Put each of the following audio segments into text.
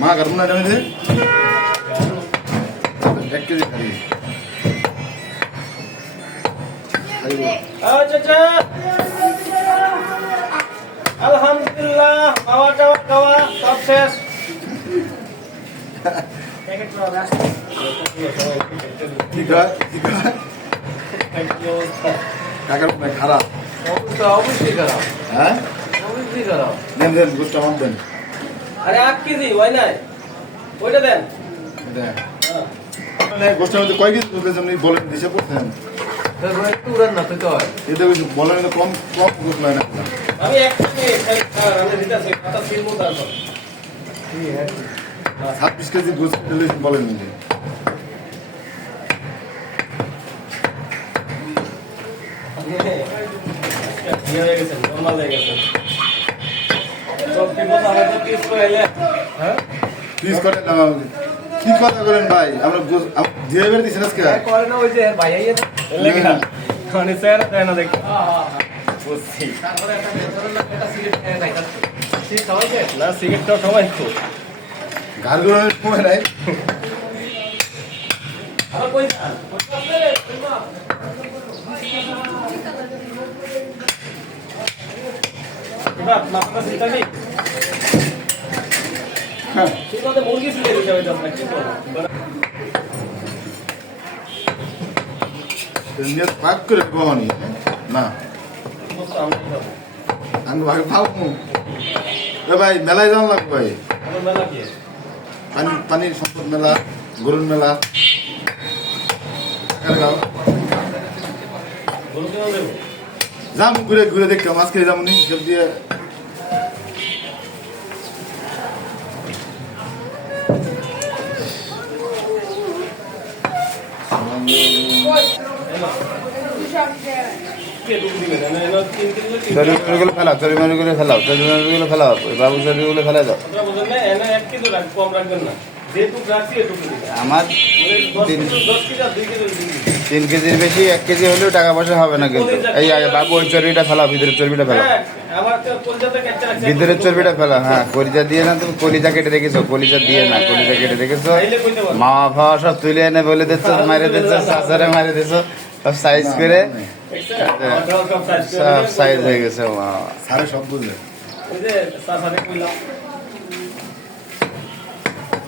মা গরম না জানি 1 কেজি খালি চাচা আলহামদুলিল্লাহ খাওয়া খাওয়া সব শেষ ঠিক আছে টাকার মানে খারাপ অবশ্যই খারাপ হ্যাঁ অবশ্যই খারাপ দেন গোষ্ঠটা আমার দেন আরে 8 কেজি ওই নাই ওইটা দেন মানে গোষ্ঠের মধ্যে কয় কেজি তুলতেছেন আপনি বলেন দিশে পড়ছেন একটু উড়ান না তুই তো এটা বলেন কম কম গোষ্ঠ হয় না আমি একটা রান্না দিতেছি কথা ফিরবো তারপর 26 কেজি গোষ্ঠ বলেন নিজে হয়ে গেছে নরমাল হয়ে গেছে সব ফিরবো তাহলে তো পিস করে এলে হ্যাঁ প্লিজ করেন না কি কথা বলেন ভাই আমরা দিয়ে বের দিছেন আজকে করে না ওই যে ভাই আইয়া লেগে না মানে স্যার দেয় না দেখ বুঝছি তারপরে একটা মেথরের লোক একটা সিগারেট খেয়ে নাই ঠিক খাওয়া যায় না সিগারেটটা সবাই খো ঘর ঘুরানোর সময় নাই আবার কই যান বাপ মাথা সিটা নেই হ্যাঁ ঠিক আছে মুরগি সিলে দিতে হবে আপনাকে কি করব নিয়ে পাক করে পাওয়ানি না আমি ভাগে পাবো ভাই মেলায় যাওয়া লাগবে ভাই আমার মেলা কি পানির সম্পদ মেলা গরুর মেলা বলো কেন দেবো যাম ঘুরে ঘুরে দেখতাম আজকে যাবো নি সব দিয়ে কে দুধ দিবেন না এলো 3 কেজি চর্বিগুলো ফেলাও চর্বিগুলো ফেলাও চর্বিগুলো ফেলাও বাবু চর্বিগুলো ফেলা দাও আপনারা বলেন না এনে 1 কেজি কম রাখবেন না যেটুকু রাখছি এটুকু দিবেন আমার 10 কেজি 2 কেজি 3 কেজির বেশি 1 কেজি হলেও টাকা পয়সা হবে না কিন্তু এই বাবু ওই চর্বিটা ফেলাও ভিতরের চর্বিটা ফেলাও হ্যাঁ আমার তো কলজাতে কেটে রাখছি ভিতরের চর্বিটা ফেলাও হ্যাঁ কলিজা দিয়ে না তুমি কলিজা কেটে রেখেছো কলিজা দিয়ে না কলিজা কেটে রেখেছো মামা ফাওয়া সব তুলে এনে বলে দিচ্ছ মারে দিচ্ছ চাচারে মারে দিচ্ছ সব সাইজ করে সব সাইজ হয়ে গেছে মামা সারে সব বুঝলে ওই যে সাসারে কইলাম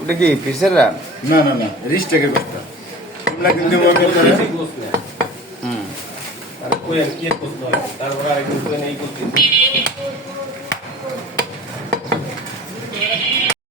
ওটা কি পিসের রান না না না রিস্টেকের কথা তোমরা কিন্তু মনে করে হুম আরে কই আর কি করতে হয় তারপর আরেকটু কই নেই করতে